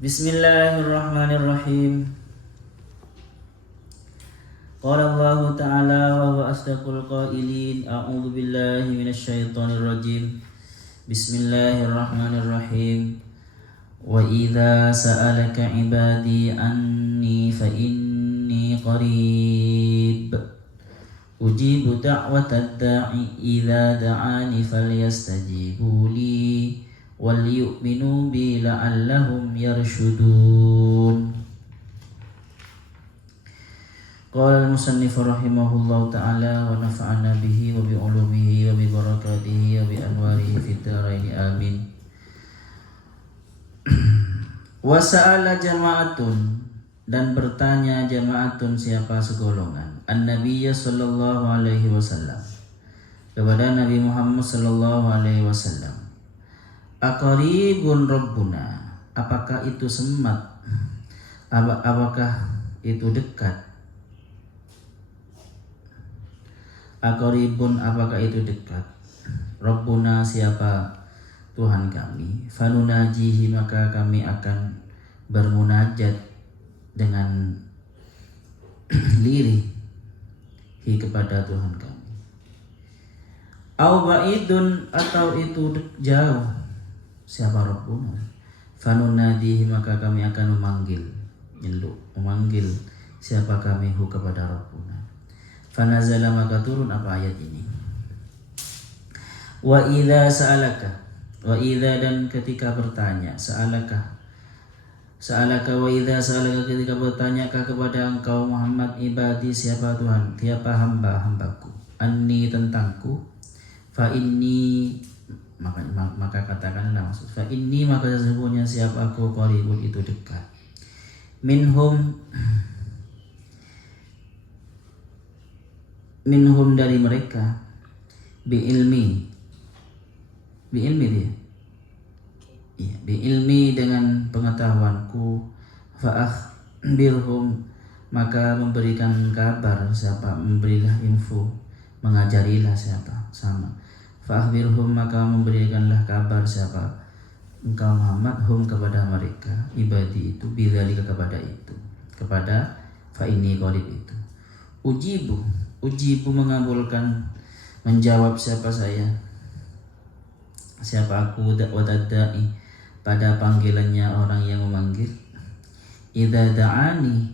Bismillahirrahmanirrahim. Qala Allah Ta'ala wa huwa asdaqul qailin. A'udzu billahi minasyaitonir rajim. Bismillahirrahmanirrahim. Wa idza sa'alaka 'ibadi anni fa inni qarib. Ujibu da'watad da'i idza da'ani falyastajibu li wal yu'minu bi la'allahum yarshudun. Qala al-musannif rahimahullahu ta'ala wa nafa'ana bihi wa bi ulumihi wa bi barakatihi wa bi anwarihi fid dharain amin. Wa sa'ala jama'atun, dan bertanya jama'atun, siapa segolongan, an-nabiyya sallallahu alaihi wasallam, kepada Nabi Muhammad sallallahu alaihi wasallam. Aqaribun rabbuna, apakah itu semat, apakah itu dekat? Aqaribun, apakah itu dekat? Rabbuna, siapa Tuhan kami? Fanunajihi, maka kami akan bermunajat dengan lirih kepada Tuhan kami. Au ba'idun, atau itu jauh, siapa Rabbuna? Fanunadihi, maka kami akan memanggil siapa kami kepada Rabbuna. Fanazala, maka turun apa ayat ini? Wa idza sa'alaka, wa idza, dan ketika bertanya, sa'alaka wa idza sa'alaka, ketika bertanyakah kepada engkau Muhammad, ibadi, siapa Tuhan, siapa hamba-hambaku, anni, tentangku, fa inni, maka katakanlah, maksud fa inni, maka sesungguhnya siapa aku, qaribun, itu dekat, minhum dari mereka, bi ilmi dengan pengetahuanku, fa akhbirhum, maka memberikan kabar, siapa, memberilah info, mengajarilah, siapa, sama, fa akhbirhum, maka memberikanlah kabar, siapa engkau Muhammad, hum, kepada mereka, ibadi itu, bidzalika, kepada itu, kepada fa inni qarib itu. Ujibu mengabulkan, menjawab, siapa saya, siapa aku, da'watad da'i, pada panggilannya orang yang memanggil, idza da'ani,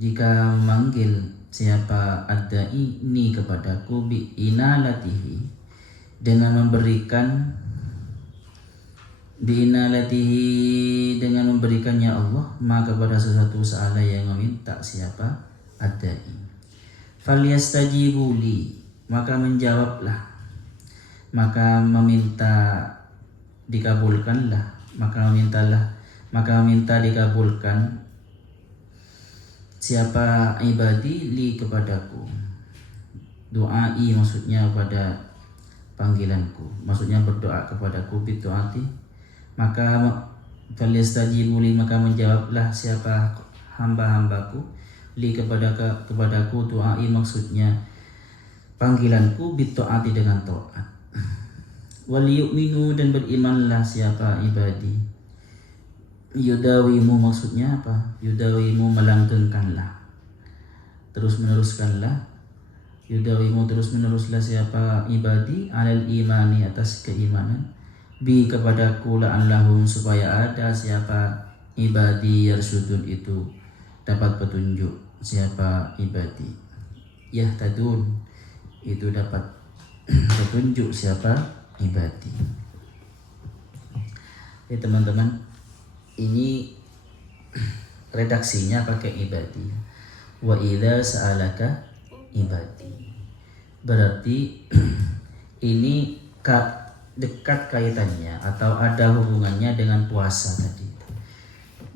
jika memanggil, siapa ad-da'i, ni, kepadaku, bi inalatihi, dengan memberikan, dengan memberikannya Allah, maka kepada sesuatu sa'ala, yang meminta, siapa ad-da'i. Falyastajibu li, maka menjawablah, maka meminta dikabulkanlah, maka meminta dikabulkan, siapa ibadi, li, kepadaku, doai, maksudnya pada panggilanku, maksudnya berdoa kepadaku, bidu'ati, maka falyastajibu li, maka menjawablah siapa hamba-hambaku, li, kepadaku, doai, maksudnya panggilanku, bidu'ati, dengan taat, wal yu'minu, dan berimanlah siapa ibadi, yudawimu, maksudnya apa? Yudawimu, melanggengkanlah, terus meneruskanlah, yudawimu, terus meneruslah siapa ibadi, alal imani, atas keimanan, bi, kepadaku, la'allahum, supaya ada siapa ibadi, yarsudun, itu dapat petunjuk, siapa ibadi, yahtadun, itu dapat petunjuk, siapa ibadi. Ya teman-teman, ini redaksinya pakai ibadi. Wa idza sa'alaka ibadi, berarti ini dekat kaitannya atau ada hubungannya dengan puasa tadi,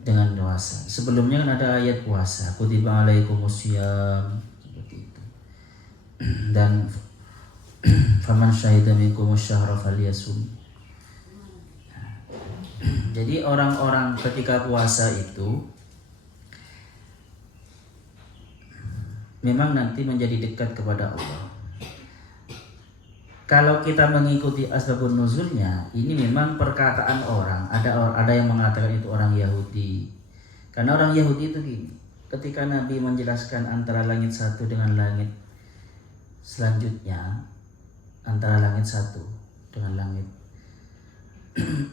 dengan puasa. Sebelumnya kan ada ayat puasa, kutiba alaikumusiyam, seperti itu. Dan faman syahida minkumus syahra falyasum. Jadi orang-orang ketika puasa itu memang nanti menjadi dekat kepada Allah. kalau kita mengikuti asbabun nuzulnya, ini memang perkataan orang. Ada yang mengatakan itu orang Yahudi. Karena orang Yahudi itu gini, ketika Nabi menjelaskan antara langit satu dengan langit selanjutnya, antara langit satu dengan langit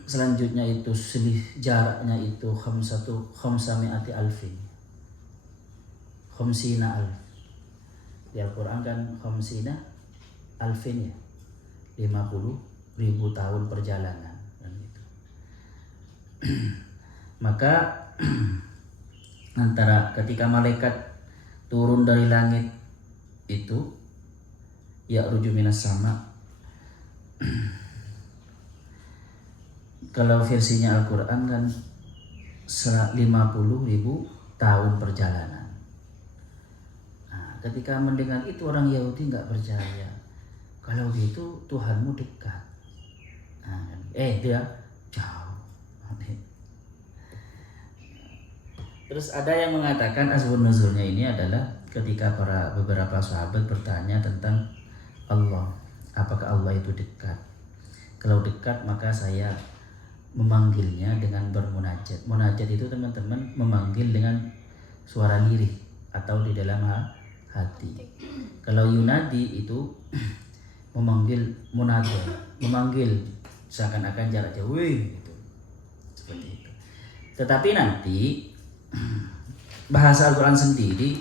selanjutnya itu jaraknya itu khamsami'ati alfin, khamsina alf. Di Al-Quran kan khamsina alfin ya, 50.000 tahun perjalanan kan gitu. Maka antara ketika malaikat turun dari langit itu ya ruju minas sama, kalau versinya Al-Quran kan 50.000 tahun perjalanan. Nah, ketika mendengar itu orang Yahudi nggak percaya. Kalau gitu Tuhanmu dekat. Nah, dia jauh. Terus ada yang mengatakan asbabun nuzulnya ini adalah ketika beberapa sahabat bertanya tentang Allah, apakah Allah itu dekat? Kalau dekat maka saya memanggilnya dengan bermunajat. Munajat itu teman-teman memanggil dengan suara lirih atau di dalam hati. Kalau yunadi itu memanggil munada, memanggil seakan-akan jarak jauh gitu. Seperti itu. Tetapi nanti bahasa Al-Quran sendiri,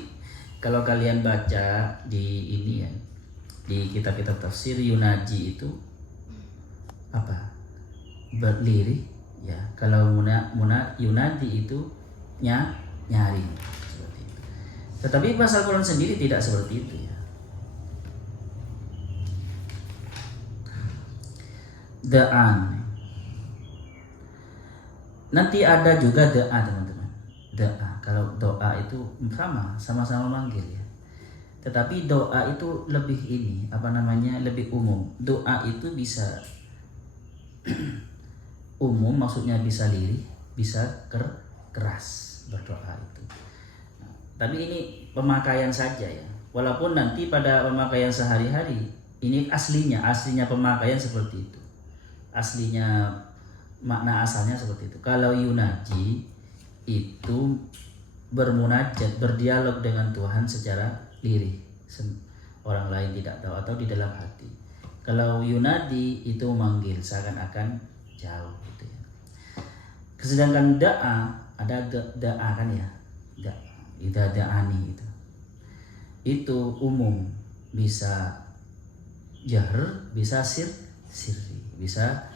kalau kalian baca di ini ya, di kitab-kitab tafsir, yunaji itu apa? Berlirih ya. Kalau yunadi itu nyari seperti itu. Tetapi bahasa Al-Quran sendiri tidak seperti itu ya. Da'an. Nanti ada juga doa teman-teman. Doa. Kalau doa itu sama-sama manggil ya. Tetapi doa itu lebih lebih umum. Doa itu bisa umum, maksudnya bisa lirih, bisa keras berdoa itu. Nah, tapi ini pemakaian saja ya. Walaupun nanti pada pemakaian sehari-hari ini aslinya pemakaian seperti itu. Aslinya makna asalnya seperti itu. Kalau yunaji itu bermunajat, berdialog dengan Tuhan secara lirih, orang lain tidak tahu atau di dalam hati. Kalau yunadi itu memanggil seakan-akan jauh gitu ya. Sedangkan da'a, ada da'a kan ya, idza da'ani itu. Itu umum, bisa jahr, bisa sirri, bisa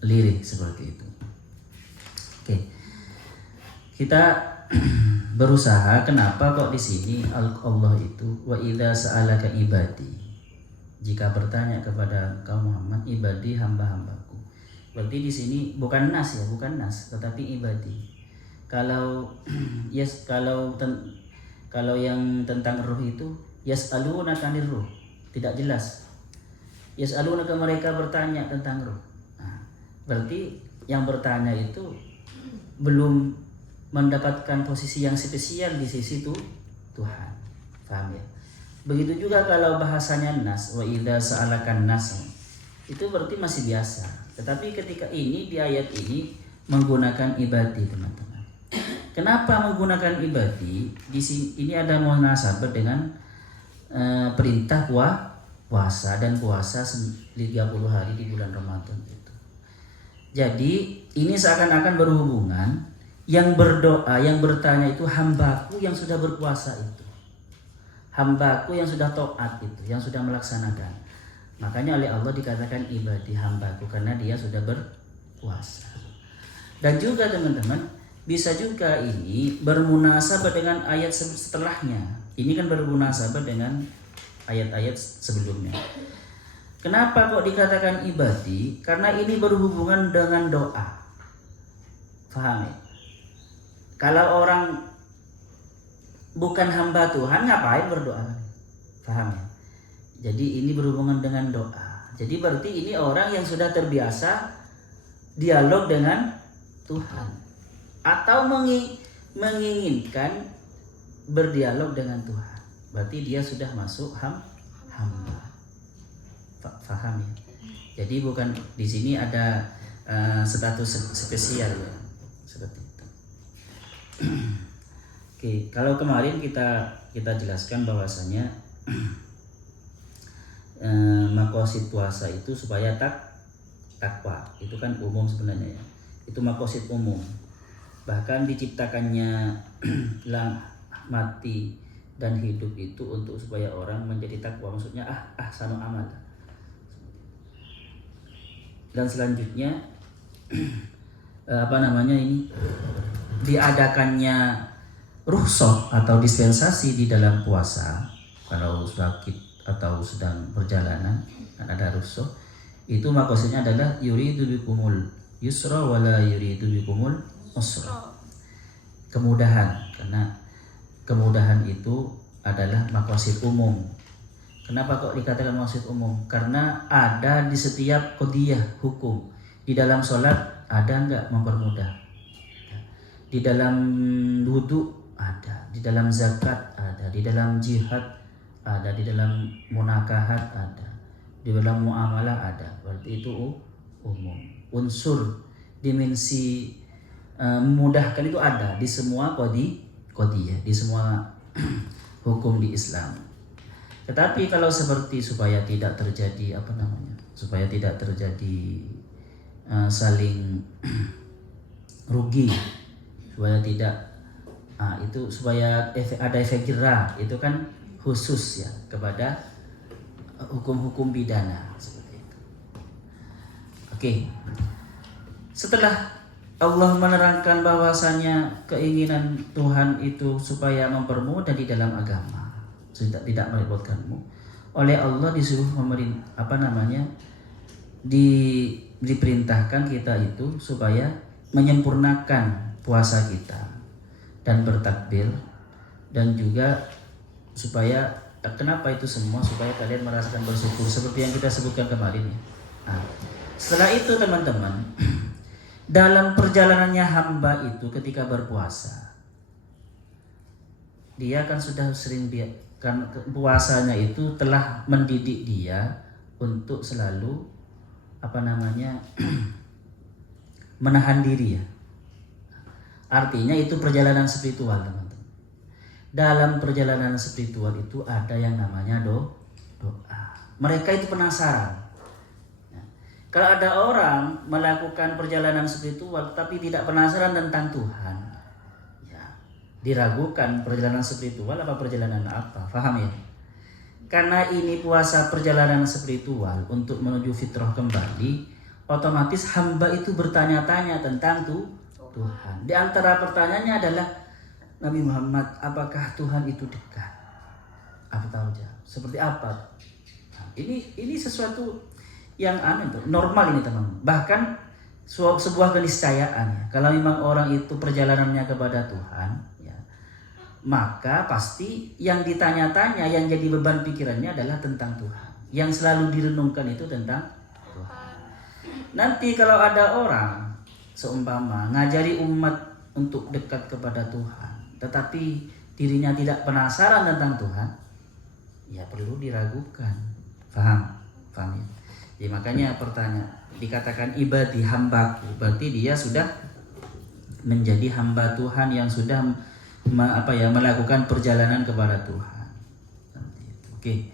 lirik seperti itu. Oke. Kita berusaha, kenapa kok di sini Allah itu wa idza sa'alaka ibadi, jika bertanya kepada kaum Muhammad, ibadi hamba-hambaku. Berarti di sini bukan nas, tetapi ibadi. Kalau kalau yang tentang ruh itu yas'aluna kanir ruh, tidak jelas. Yas'aluna, mereka bertanya tentang ruh. Nah, berarti yang bertanya itu belum mendapatkan posisi yang spesial di sisi Tuhan. Paham ya? Begitu juga kalau bahasanya nas, wa idza sa'alakan nas, itu berarti masih biasa. Tetapi ketika ini di ayat ini menggunakan ibadi, teman-teman. Kenapa menggunakan ibadi? Di sini ini ada munasabah dengan perintah puasa, dan puasa 30 hari di bulan Ramadan itu. Jadi ini seakan-akan berhubungan, yang berdoa, yang bertanya itu hambaku yang sudah berpuasa itu. Hambaku yang sudah taat itu, yang sudah melaksanakan. Makanya oleh Allah dikatakan ibadi, hambaku, karena dia sudah berpuasa. Dan juga teman-teman, bisa juga ini bermunasabah dengan ayat setelahnya. Ini kan bermunasabah dengan ayat-ayat sebelumnya. Kenapa kok dikatakan ibadi? Karena ini berhubungan dengan doa. Faham ya? Kalau orang bukan hamba Tuhan, ngapain berdoa? Paham ya? Jadi ini berhubungan dengan doa. Jadi berarti ini orang yang sudah terbiasa dialog dengan Tuhan, atau menginginkan berdialog dengan Tuhan. Berarti dia sudah masuk hamba. Faham ya? Jadi bukan di sini ada status spesial ya, seperti itu. Oke, kalau kemarin kita jelaskan bahwasanya makosid puasa itu supaya takwa, itu kan umum sebenarnya ya. Itu makosid umum. Bahkan diciptakannya mati dan hidup itu untuk supaya orang menjadi takwa, maksudnya ahsanu amal. Dan selanjutnya diadakannya rukhsah atau dispensasi di dalam puasa kalau sakit atau sedang perjalanan kan ada rukhsah. Itu maksudnya adalah yuridu bikumul yusra wala yuridu bikumul usra. Kemudahan, karena kemudahan itu adalah makosid umum. Kenapa kok dikatakan makosid umum? Karena ada di setiap qadiyah hukum. Di dalam sholat ada enggak mempermudah? Di dalam wudu ada, di dalam zakat ada, di dalam jihad ada, di dalam munakahat ada, di dalam muamalah ada. Berarti itu umum. Unsur dimensi memudahkan itu ada di semua qadiyah, di semua hukum di Islam. Tetapi kalau seperti supaya tidak terjadi supaya tidak terjadi saling rugi, supaya tidak supaya ada efek jerah, itu kan khusus ya kepada hukum-hukum pidana seperti itu. Oke. Setelah Allah menerangkan bahwasannya keinginan Tuhan itu supaya mempermudah di dalam agama, tidak merepotkanmu. Oleh Allah disuruh diperintahkan kita itu supaya menyempurnakan puasa kita dan bertakbir, dan juga supaya kenapa itu semua? Supaya kalian merasakan bersyukur seperti yang kita sebutkan kemarin ya. Setelah itu teman-teman, dalam perjalanannya hamba itu ketika berpuasa, dia kan sudah sering kan puasanya itu telah mendidik dia untuk selalu menahan diri ya. Artinya itu perjalanan spiritual teman-teman. Dalam perjalanan spiritual itu ada yang namanya doa. Mereka itu penasaran. Kalau ada orang melakukan perjalanan spiritual tapi tidak penasaran tentang Tuhan, ya diragukan perjalanan spiritual apa perjalanan apa, paham ya? Karena ini puasa perjalanan spiritual untuk menuju fitrah kembali, otomatis hamba itu bertanya-tanya tentang Tuhan. Di antara pertanyaannya adalah, Nabi Muhammad, apakah Tuhan itu dekat? Apa tahu jawab? Seperti apa? Nah, ini sesuatu yang normal ini teman. Bahkan sebuah keniscayaan ya. Kalau memang orang itu perjalanannya kepada Tuhan, ya, maka pasti yang ditanya-tanya, yang jadi beban pikirannya adalah tentang Tuhan. Yang selalu direnungkan itu tentang Tuhan. Nanti kalau ada orang seumpama ngajari umat untuk dekat kepada Tuhan, tetapi dirinya tidak penasaran tentang Tuhan, ya perlu diragukan. Paham ya? Jadi makanya pertanyaan dikatakan ibadi, hambaku, berarti dia sudah menjadi hamba Tuhan yang sudah melakukan perjalanan kepada Tuhan. Oke.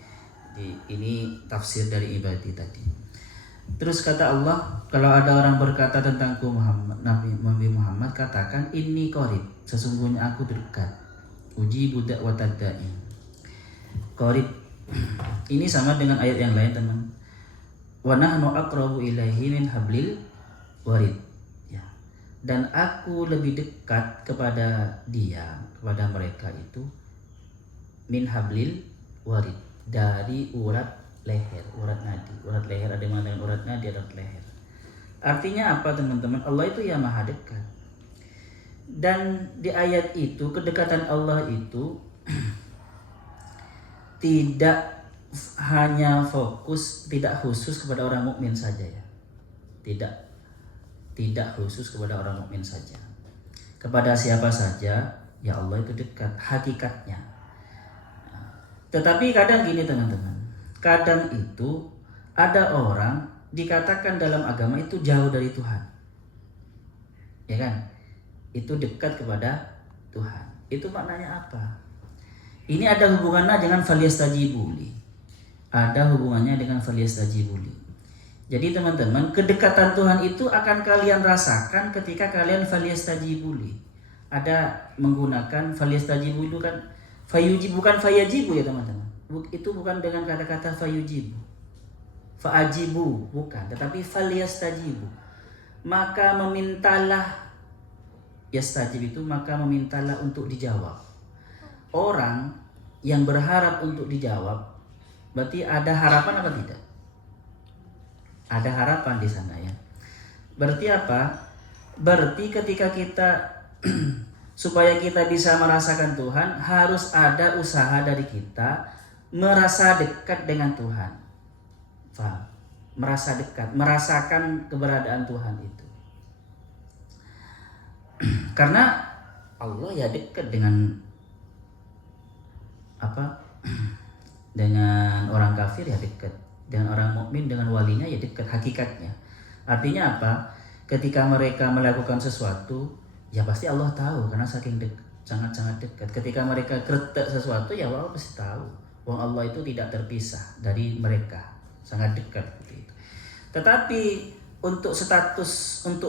Jadi ini tafsir dari ibadi tadi. Terus kata Allah, kalau ada orang berkata tentangku Nabi Muhammad, katakan inni qarib, sesungguhnya aku dekat. Uji budak watadai. Qarib ini sama dengan ayat yang lain teman. Wa nahnu aqrabu ilaihi min hablil warid. Ya. Dan aku lebih dekat kepada dia, kepada mereka itu min hablil warid, dari urat leher, urat nadi. Urat leher ada yang mengatakan urat nadi, ada urat leher. Artinya apa teman-teman? Allah itu ya maha dekat. Dan di ayat itu kedekatan Allah itu tidak hanya fokus, tidak khusus kepada orang mukmin saja ya. Tidak khusus kepada orang mukmin saja. Kepada siapa saja ya Allah itu dekat hakikatnya. Tetapi kadang gini teman-teman. Kadang itu ada orang dikatakan dalam agama itu jauh dari Tuhan. Ya kan? Itu dekat kepada Tuhan. Itu maknanya apa? Ini ada hubungannya dengan faliyastajibuli. Ada hubungannya dengan faliyastajibuli. Jadi teman-teman, kedekatan Tuhan itu akan kalian rasakan ketika kalian faliyastajibuli. Ada menggunakan faliyastajibuli itu kan fayujib, bukan fayajibu ya teman-teman. Itu bukan dengan kata-kata fayujibu, faajibu, bukan, tetapi falyastajibu. Maka memintalah, yastajib itu maka memintalah untuk dijawab. Orang yang berharap untuk dijawab berarti ada harapan apa tidak? Ada harapan di sana ya. Berarti apa? Berarti ketika kita supaya kita bisa merasakan Tuhan, harus ada usaha dari kita merasa dekat dengan Tuhan. Paham? Merasa dekat, merasakan keberadaan Tuhan itu. Karena Allah ya dekat dengan dengan orang kafir ya dekat, dengan orang mukmin, dengan walinya ya dekat hakikatnya. Artinya apa? Ketika mereka melakukan sesuatu, ya pasti Allah tahu karena saking sangat-sangat dekat. Ketika mereka kretek sesuatu, ya Allah pasti tahu. Wong Allah itu tidak terpisah dari mereka, sangat dekat seperti itu. Tetapi untuk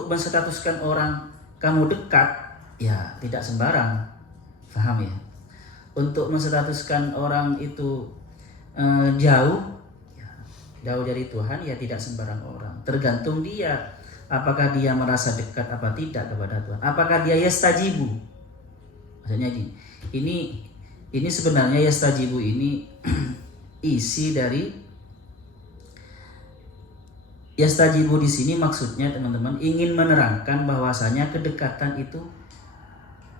menstatuskan orang kamu dekat, ya tidak sembarang. Paham ya? Untuk menstatuskan orang itu jauh dari Tuhan, ya tidak sembarang orang. Tergantung dia, apakah dia merasa dekat apa tidak kepada Tuhan. Apakah dia yastajibu? Maksudnya gini, ini sebenarnya yastajibu ini isi dari yastajibu di sini maksudnya teman-teman ingin menerangkan bahwasanya kedekatan itu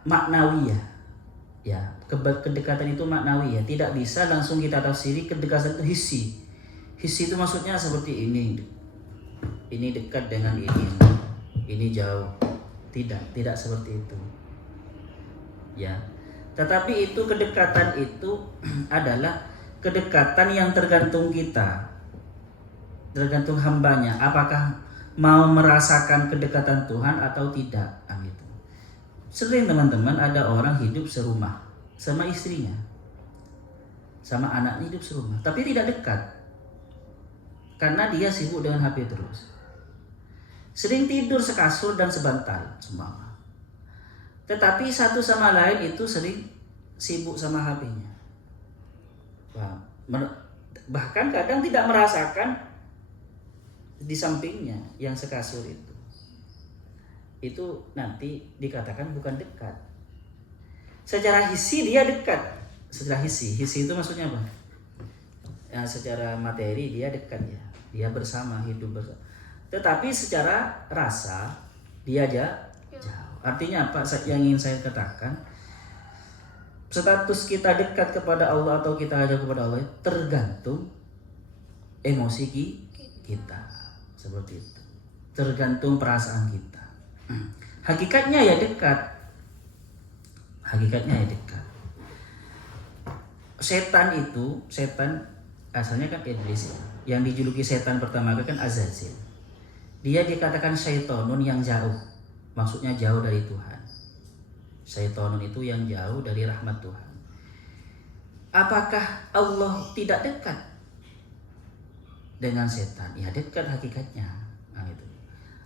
maknawi ya. Ya, kedekatan itu maknawi ya. Tidak bisa langsung kita tafsiri kedekatan itu hissi. Hissi itu maksudnya seperti ini. Ini dekat dengan ini. Ini jauh. Tidak seperti itu. Ya. Tetapi itu kedekatan itu adalah kedekatan yang tergantung kita. Tergantung hambanya. Apakah mau merasakan kedekatan Tuhan atau tidak. Gitu. Sering teman-teman ada orang hidup serumah sama istrinya, sama anaknya hidup serumah, tapi tidak dekat karena dia sibuk dengan HP terus. Sering tidur sekasur dan sebantal semua. Tetapi satu sama lain itu sering sibuk sama HP-nya. Bahkan kadang tidak merasakan di sampingnya yang sekasur itu nanti dikatakan bukan dekat. Secara hissi dia dekat. Secara hissi itu maksudnya apa? Ya, secara materi dia dekat ya. Dia bersama, hidup bersama. Tetapi secara rasa dia jauh. Artinya apa? Yang ingin saya katakan, status kita dekat kepada Allah atau kita jauh kepada Allah tergantung emosi kita. Seperti itu. Tergantung perasaan kita. Hakikatnya ya dekat. Setan asalnya kan iblis ya. Yang dijuluki setan pertama kan Azazil. Dia dikatakan syaitonun yang jauh. Maksudnya jauh dari Tuhan. Syaitonun itu yang jauh dari rahmat Tuhan. Apakah Allah tidak dekat dengan setan? Ya dekat hakikatnya.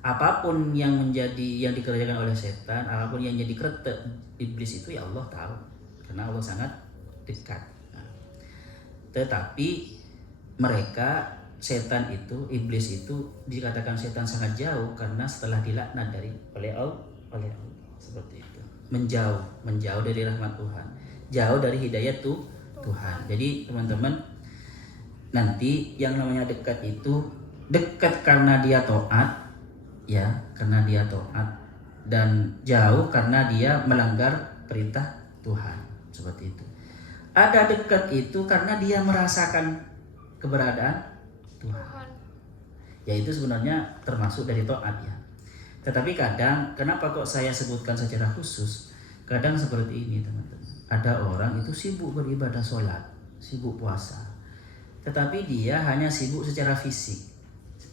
Apapun yang dikerjakan oleh setan, apapun yang jadi kretek iblis itu ya Allah tahu, karena Allah sangat dekat. Tetapi mereka setan itu, iblis itu dikatakan setan sangat jauh karena setelah dilaknat oleh Allah seperti itu. Menjauh dari rahmat Tuhan, jauh dari hidayah Tuhan. Jadi teman-teman, nanti yang namanya dekat itu dekat karena dia taat. Ya, karena dia taat, dan jauh karena dia melanggar perintah Tuhan, seperti itu. Ada dekat itu karena dia merasakan keberadaan Tuhan. Ya itu sebenarnya termasuk dari taat ya. Tetapi kadang, kenapa kok saya sebutkan secara khusus? Kadang seperti ini teman-teman. Ada orang itu sibuk beribadah sholat, sibuk puasa. tetapi dia hanya sibuk secara fisik,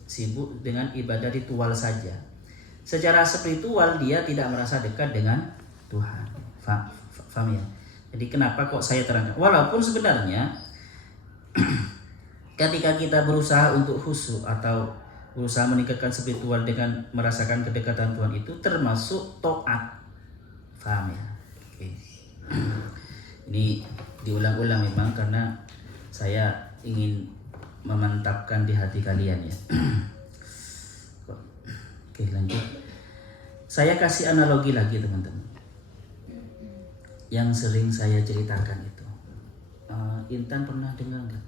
sibuk dengan ibadah ritual saja. Secara spiritual dia tidak merasa dekat dengan Tuhan. Faham ya? Jadi kenapa kok saya terangkan? Walaupun sebenarnya ketika kita berusaha untuk khusyuk atau berusaha meningkatkan spiritual dengan merasakan kedekatan Tuhan, itu termasuk taat. Paham ya? Oke. Ini diulang-ulang memang karena saya ingin memantapkan di hati kalian ya. Oke, lanjut. Saya kasih analogi lagi teman-teman, yang sering saya ceritakan itu. Intan pernah dengar nggak?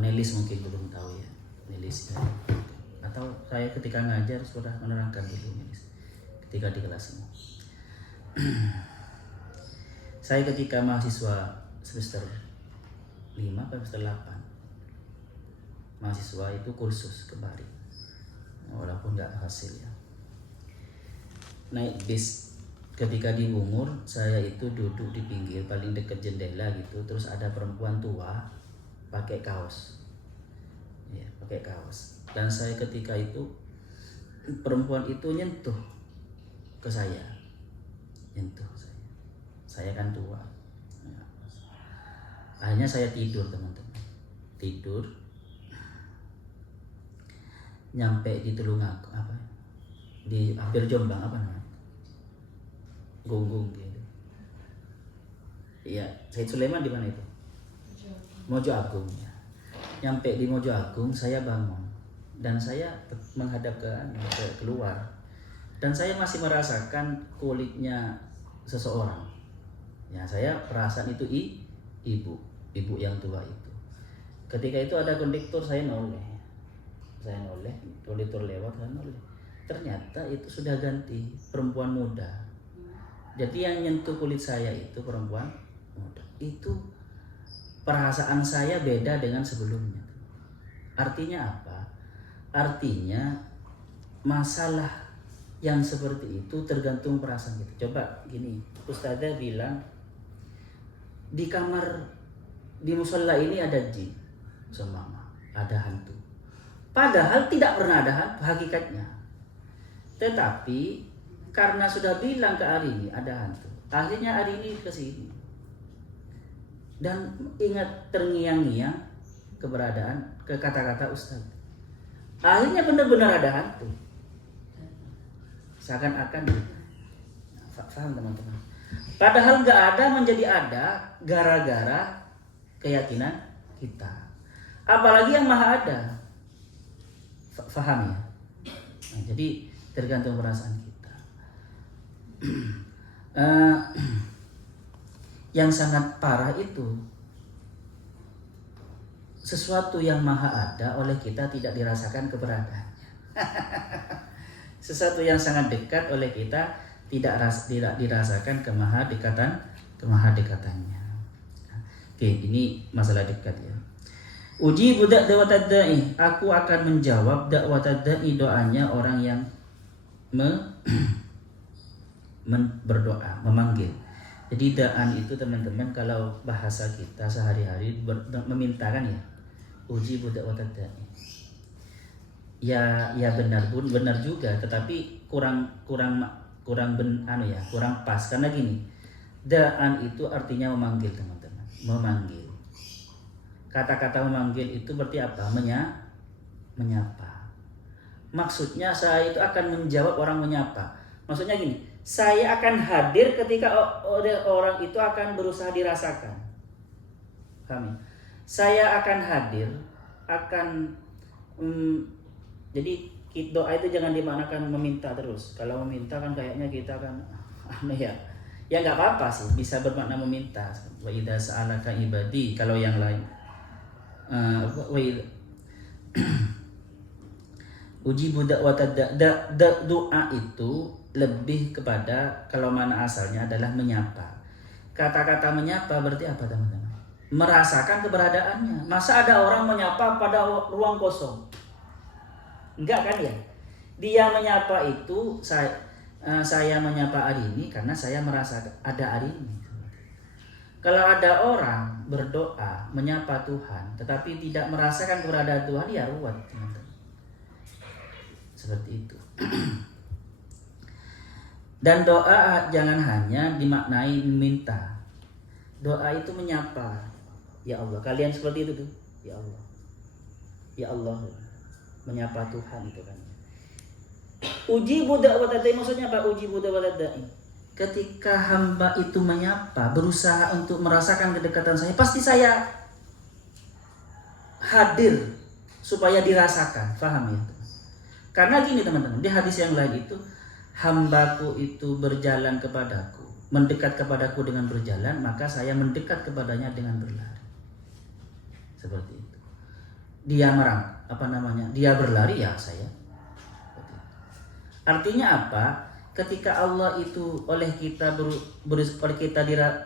Nelis mungkin belum tahu ya. Nelis ya. Atau saya ketika ngajar sudah menerangkan dulu Nelis ketika di kelas ini. Saya ketika mahasiswa semester 5 atau semester 8, mahasiswa itu kursus ke Bali, walaupun nggak hasil ya. Naik bis ketika di Bungur, saya itu duduk di pinggir paling dekat jendela gitu, terus ada perempuan tua pakai kaos, ya pakai kaos, dan saya ketika itu perempuan itu nyentuh ke saya, saya kan tua. Akhirnya saya tidur teman-teman, nyampe di Tulungagung, apa di hampir Jombang, apa namanya, Gunggung gitu. Iya, Said Sulaiman di mana itu? Mojo Agung ya. Nyampe di Mojo Agung saya bangun dan saya menghadap ke keluar, dan saya masih merasakan kulitnya seseorang. Ya, saya perasaan itu ibu yang tua itu. Ketika itu ada kondektur, saya noleh, kondektur lewat, saya noleh. Ternyata itu sudah ganti, perempuan muda. Jadi yang nyentuh kulit saya itu perempuan muda. Itu perasaan saya beda dengan sebelumnya. Artinya apa? Artinya masalah yang seperti itu tergantung perasaan kita. Coba gini, Ustazah bilang di kamar di musola ini ada jin, semama, ada hantu. Padahal tidak pernah ada hantu hakikatnya. Tetapi karena sudah bilang ke Arini ada hantu, akhirnya Arini ke sini dan ingat terngiang-ngiang keberadaan ke kata-kata Ustaz. Akhirnya benar-benar ada hantu. Seakan-akan paham teman-teman. Padahal nggak ada menjadi ada gara-gara keyakinan kita. Apalagi yang maha ada. Faham ya? Nah, jadi tergantung perasaan kita. Yang sangat parah itu sesuatu yang maha ada oleh kita tidak dirasakan keberadaannya. Sesuatu yang sangat dekat oleh kita tidak dirasakan kemahadekatannya. Oke, ini masalah dekat ya. Uji budak da'watad da'i, aku akan menjawab da'watad da'i, doanya orang yang berdoa, memanggil. Jadi da'an itu teman-teman kalau bahasa kita sehari-hari memintakan ya. Uji budak da'watad da'i. Ya benar juga, tetapi kurang pas karena gini. Da'an itu artinya memanggil teman-teman, memanggil. Kata-kata memanggil itu berarti apa? Menyapa. Maksudnya saya itu akan menjawab orang menyapa. Maksudnya gini, saya akan hadir ketika orang itu akan berusaha dirasakan. Paham? Saya akan hadir, jadi doa itu jangan dimaknakan meminta terus. Kalau meminta kan kayaknya kita kan ya nggak apa-apa sih, bisa bermakna meminta. Wa idza sa'alaka ibadi, kalau yang lain uji budak doa itu lebih kepada, kalau mana asalnya adalah menyapa. Kata-kata menyapa berarti apa teman-teman? Merasakan keberadaannya. Masa ada orang menyapa pada ruang kosong? Enggak kan ya? Dia menyapa itu, saya menyapa hari ini karena saya merasa ada hari ini. Kalau ada orang berdoa menyapa Tuhan tetapi tidak merasakan keberadaan Tuhan, ya ruwet, teman-teman. Seperti itu. Dan doa jangan hanya dimaknai meminta. Doa itu menyapa. Ya Allah, kalian seperti itu tuh. Ya Allah. Ya Allah. Menyapa Tuhan itu kan. Ujibu da'wat da'i, maksudnya apa? Ujibu da'wat da'i. Ketika hamba itu menyapa, berusaha untuk merasakan kedekatan saya, pasti saya hadir supaya dirasakan. Faham ya? Karena gini teman-teman, di hadis yang lain itu, hambaku itu berjalan kepadaku, mendekat kepadaku dengan berjalan, maka saya mendekat kepadanya dengan berlari. Seperti itu. Dia dia berlari, ya saya. Artinya apa? Ketika Allah itu oleh kita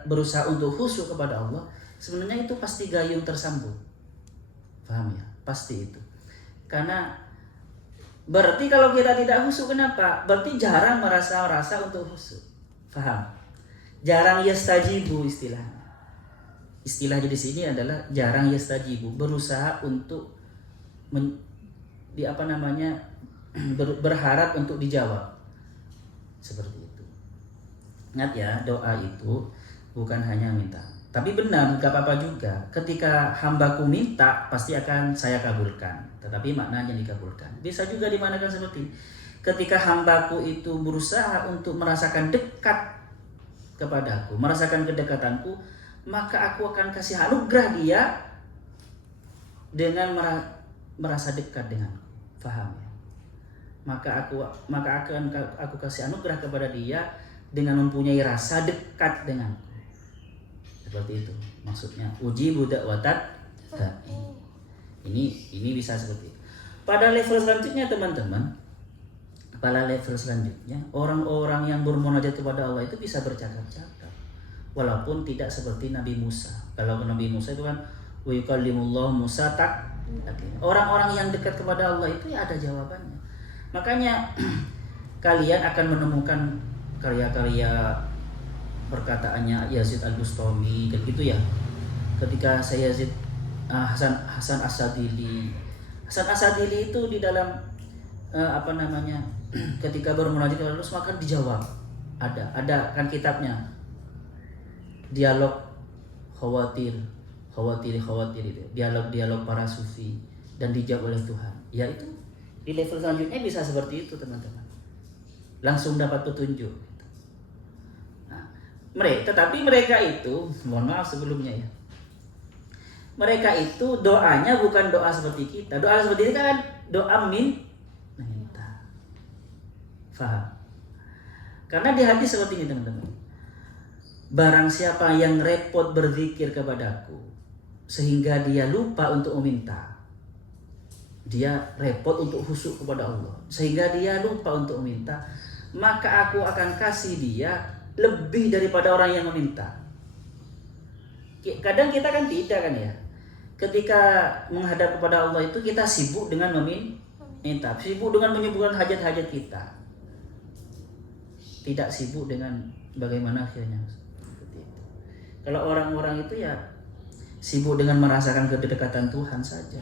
berusaha untuk khusyuk kepada Allah, sebenarnya itu pasti gayung tersambut. Paham ya? Pasti itu. Karena berarti kalau kita tidak khusyuk, kenapa? Berarti jarang merasa untuk khusyuk. Paham? Jarang yastajibu istilahnya. Istilahnya di sini adalah jarang yastajibu, berusaha untuk berharap untuk dijawab. Seperti itu. Ingat ya, doa itu bukan hanya minta. Tapi benar, gak apa-apa juga. Ketika hambaku minta, pasti akan saya kabulkan. Tetapi maknanya dikabulkan. Bisa juga dimanakan seperti ketika hambaku itu berusaha untuk merasakan dekat kepadaku, merasakan kedekatanku, maka aku akan kasih anugerah dia dengan merasa dekat denganku. Faham ya? Maka akan aku kasih anugerah kepada dia dengan mempunyai rasa dekat denganku. Seperti itu maksudnya. Ujibu da'watat da'i. Ini bisa seperti itu. Pada level selanjutnya teman-teman, orang-orang yang bermunajat kepada Allah itu bisa bercakap-cakap, walaupun tidak seperti Nabi Musa. Kalau Nabi Musa itu kan wa yukallimullahu Musa tak. Orang-orang yang dekat kepada Allah itu ya ada jawabannya. Makanya kalian akan menemukan karya-karya perkataannya Yazid Al-Bustami dan gitu ya. Ketika saya Hasan As-Sadili itu di dalam ketika bermunajat kepada Allah maka dijawab. Ada kan kitabnya. Dialog khawatir itu. Dialog para sufi dan dijawab oleh Tuhan. Ya itu di level selanjutnya bisa seperti itu teman-teman. Langsung dapat petunjuk. Nah, tetapi mereka itu, mohon maaf sebelumnya ya. Mereka itu doanya bukan doa seperti kita. Doa seperti kita kan doa minta. Faham? Karena di hadis seperti ini teman-teman. Barang siapa yang repot berzikir kepadaku sehingga dia lupa untuk meminta, dia repot untuk khusyuk kepada Allah sehingga dia lupa untuk meminta, maka aku akan kasih dia lebih daripada orang yang meminta. Kadang kita kan tidak kan ya, ketika menghadap kepada Allah itu kita sibuk dengan meminta, sibuk dengan menyebutkan hajat-hajat kita, tidak sibuk dengan bagaimana akhirnya. Seperti itu. Kalau orang-orang itu ya sibuk dengan merasakan kedekatan Tuhan saja.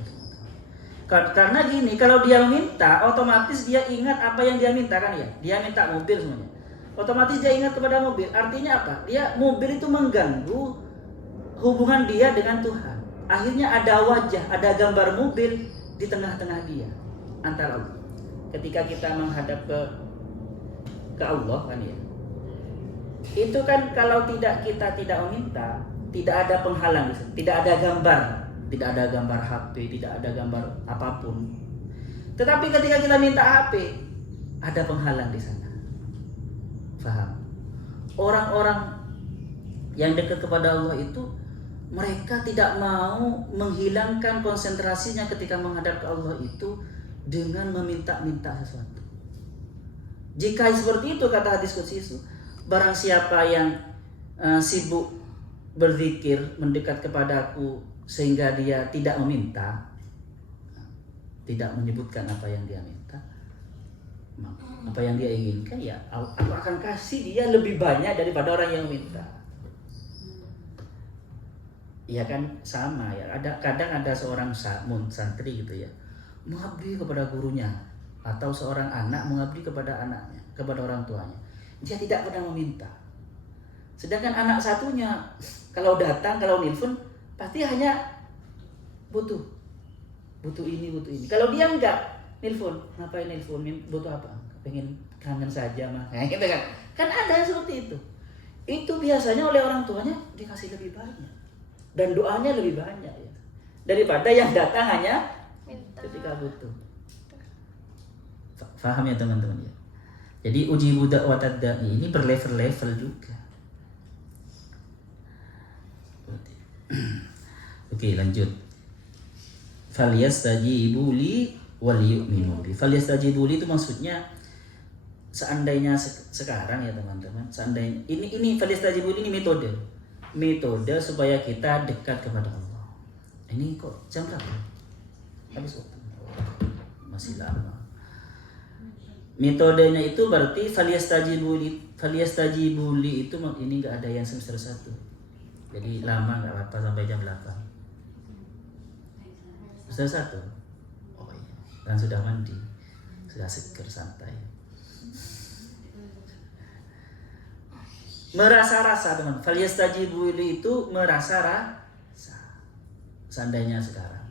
Karena gini, kalau dia minta, otomatis dia ingat apa yang dia minta kan ya. Dia minta mobil semuanya. Otomatis dia ingat kepada mobil. Artinya apa? Mobil itu mengganggu hubungan dia dengan Tuhan. Akhirnya ada wajah, ada gambar mobil di tengah-tengah dia antara Allah. Ketika kita menghadap ke Allah kan ya. Itu kan kalau kita tidak meminta, tidak ada penghalang, tidak ada gambar. Tidak ada gambar HP, tidak ada gambar apapun. Tetapi ketika kita minta HP, ada penghalang di sana. Faham? Orang-orang yang dekat kepada Allah itu, mereka tidak mau menghilangkan konsentrasinya ketika menghadap ke Allah itu dengan meminta-minta sesuatu. Jika seperti itu kata hadis qudsi itu, barang siapa yang sibuk berzikir, mendekat kepadaku sehingga dia tidak meminta, tidak menyebutkan apa yang dia minta, apa yang dia inginkan, ya aku akan kasih dia lebih banyak daripada orang yang minta. Ya kan sama ya. Kadang ada seorang santri gitu ya, mengabdi kepada gurunya, atau seorang anak mengabdi kepada anaknya, kepada orang tuanya. Dia tidak pernah meminta. Sedangkan anak satunya kalau datang, kalau nelpon pasti hanya butuh ini, butuh ini. Kalau dia enggak nelpon, ngapain nelpon? Butuh apa? Pengen kangen saja mah. Nah, gitu kan. Kan ada yang seperti itu. Itu biasanya oleh orang tuanya dikasih lebih banyak dan doanya lebih banyak ya, daripada yang datang hanya ketika butuh. Faham ya teman-teman ya. Jadi ujibu da'watad da'i ini berlevel-level juga. Oke, lanjut. Falyastajibu li wal yu'minu bi. Falyastajibu li itu maksudnya seandainya sekarang ya teman-teman, seandainya ini falyastajibu ini metode supaya kita dekat kepada Allah. Ini kok jam berapa? Habis waktu. Masih lama. Metodenya itu berarti falyastajibu li itu ini enggak ada yang semester 1. Jadi lama enggak apa-apa sampai jam 8. Semester 1. Oh iya. Dan sudah mandi. Sudah seger santai. Merasa-rasa teman. Falyastajibu li itu merasa-rasa. Seandainya sekarang.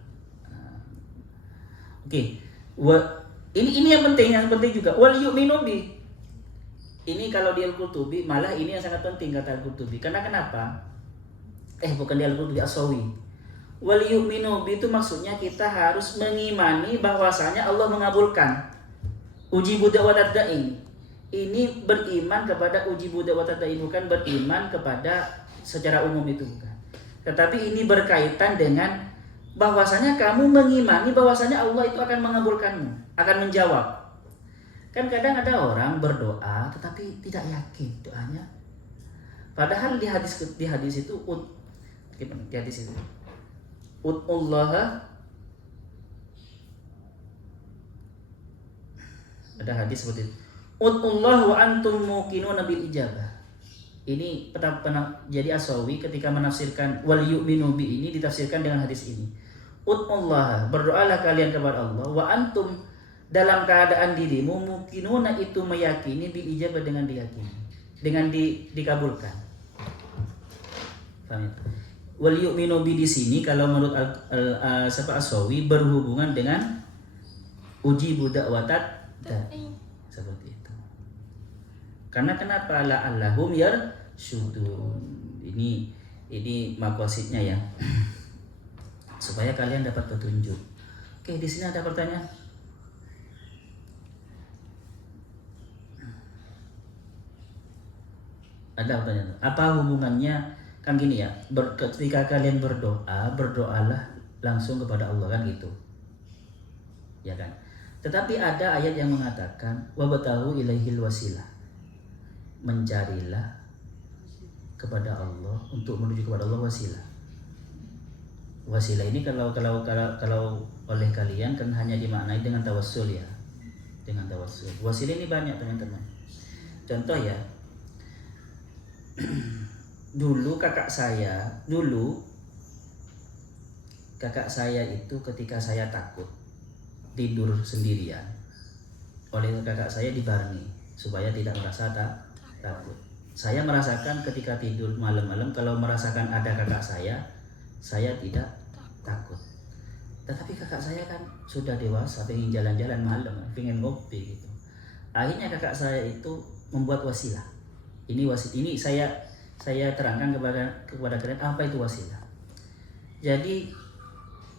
Oke. Ini yang penting juga. Wal yu'minu bi. Ini kalau di Al-Qurtubi malah ini yang sangat penting kata Al-Qurtubi. Karena kenapa? Bukan di Al-Qurtubi, As-Sawi. Wal yu'minu bi itu maksudnya kita harus mengimani bahwasanya Allah mengabulkan ujibu da'watad da'i. Ini beriman kepada ujibu da'watad da'i, bukan beriman kepada secara umum itu, bukan. Tetapi ini berkaitan dengan bahwasanya kamu mengimani bahwasanya Allah itu akan mengabulkanmu, akan menjawab. Kan kadang ada orang berdoa tetapi tidak yakin doanya. Padahal di hadis itu di hadis itu ud'ullaha, ada hadis seperti itu. Ud'ullah wa antum muqinuna bil ijabah. Ini jadi As-Sawi ketika menafsirkan wal yu'minu bi ini ditafsirkan dengan hadis ini. Ud'ullah, berdoalah kalian kepada Allah, wa antum dalam keadaan dirimu muqinuna itu meyakini bil ijabah dengan diyakini, dengan dikabulkan. Paham ya? Wal yu'minu bi di sini kalau menurut As-Sawi berhubungan dengan ujibu da'watad da'i. Seperti itu. Karena kenapa? La'allahum yarsyudun. Ini maqasidnya ya. Supaya kalian dapat petunjuk. Oke, di sini ada pertanyaan. Ada pertanyaan. Apa hubungannya? Kan gini ya, ketika kalian berdoalah langsung kepada Allah, kan gitu. Ya kan? Tetapi ada ayat yang mengatakan wabtahu ilaihil wasilah. Mencarilah kepada Allah, untuk menuju kepada Allah wasilah. Wasilah ini kalau oleh kalian kan hanya dimaknai dengan tawassul ya. Dengan tawassul. Wasilah ini banyak teman-teman. Contoh ya. Dulu kakak saya itu ketika saya takut tidur sendirian, oleh kakak saya dibarengi supaya tidak merasa takut. Saya merasakan ketika tidur malam-malam kalau merasakan ada kakak saya tidak takut. Tetapi kakak saya kan sudah dewasa, pengen jalan-jalan malam, pengen ngopi gitu. Akhirnya kakak saya itu membuat wasilah. Ini saya terangkan kepada kalian apa itu wasilah. Jadi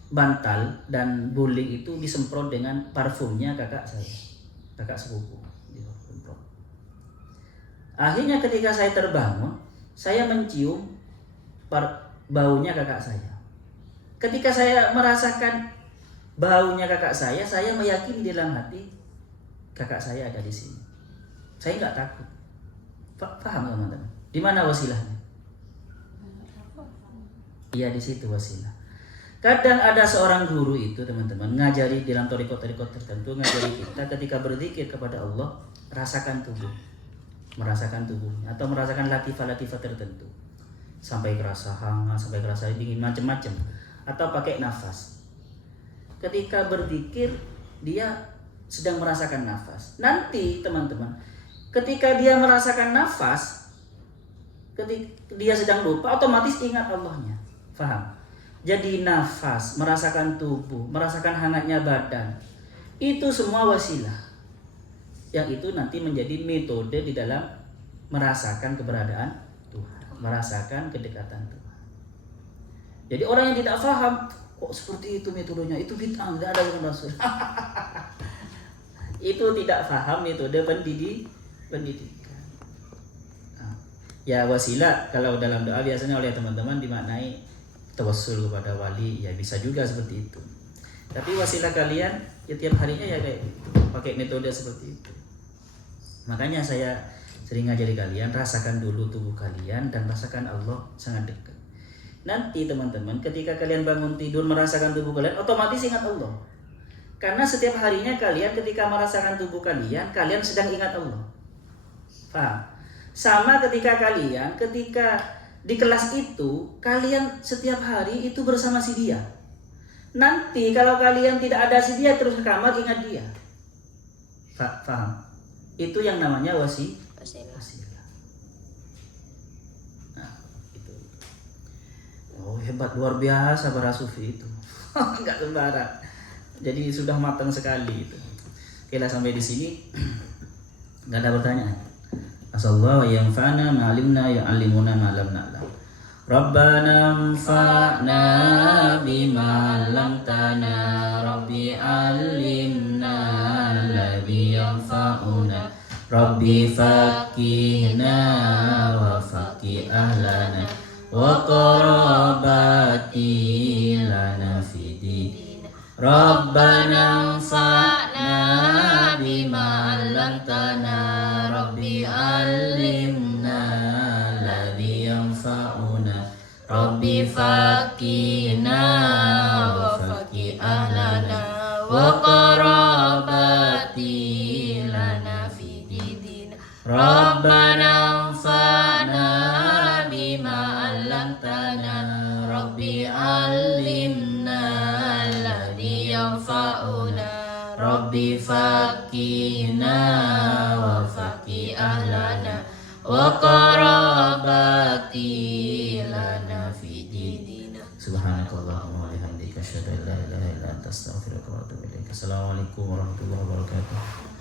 bantal dan buling itu disemprot dengan parfumnya kakak sepupu. Akhirnya ketika saya terbangun, saya mencium baunya kakak saya. Ketika saya merasakan baunya kakak saya meyakini di dalam hati kakak saya ada di sini. Saya nggak takut. Paham teman-teman? Di mana wasilahnya? Iya, di situ wasilah. Kadang ada seorang guru itu teman-teman ngajari dalam torikot-torikot tertentu, ngajari kita ketika berzikir kepada Allah, merasakan tubuhnya atau merasakan latifah-latifah tertentu. sampai kerasa hangat, sampai kerasa dingin, macam-macam. Atau pakai nafas. Ketika berzikir dia sedang merasakan nafas. Nanti teman-teman, ketika dia merasakan nafas, ketika dia sedang lupa, otomatis ingat Allahnya. Faham? Jadi nafas, merasakan tubuh, merasakan hangatnya badan, itu semua wasilah. Yang itu nanti menjadi metode di dalam merasakan keberadaan Tuhan, merasakan kedekatan Tuhan. Jadi orang yang tidak paham, kok seperti itu metodenya, itu bid'ah, tidak ada yang Rasul. Itu tidak paham metode pendidikan. Ya wasilah kalau dalam doa biasanya oleh teman-teman dimaknai tawassul kepada wali, ya bisa juga seperti itu. Tapi wasilah kalian ya tiap harinya ya kayak gitu, pakai metode seperti itu. Makanya saya sering ngajari kalian, rasakan dulu tubuh kalian dan rasakan Allah sangat dekat. Nanti teman-teman ketika kalian bangun tidur merasakan tubuh kalian, otomatis ingat Allah. Karena setiap harinya kalian ketika merasakan tubuh kalian, kalian sedang ingat Allah. Paham? Sama ketika di kelas itu, kalian setiap hari itu bersama si dia. Nanti kalau kalian tidak ada si dia terus ke kamar, ingat dia. Paham? Itu yang namanya wasilah. Nah, itu. Oh hebat, luar biasa para sufi itu. Enggak sembarang. Jadi sudah matang sekali itu. Oke lah, sampai di sini. Enggak ada pertanyaan. Asallahu yanfa'na ma'alimna ya'allimuna ma'lam na'lam. Rabbana anfa'na bima 'allamtana, Rabbi 'allimna alladhi yanfa'una, Rabbi faqihna wa faqih ahlana wa qarabati lana fidin. Rabbana anfa'na bima 'allamtana, Rabbi 'allimna alladhi yanfa'una, Rabbi faqihna wa faqih ahlana wa qarabati lana fidin. Rabbana anfa'na bima 'allamtana, Rabbi 'allimna alladhi yanfa'una, Rabbi faqihna wa faqih ahlana wa qarabati lana fi dinina. Subhanakallahumma wa bihamdika asyhadu an la ilaha illa anta astaghfiruka wa atubu ilaik. Assalamualaikum warahmatullahi wabarakatuh.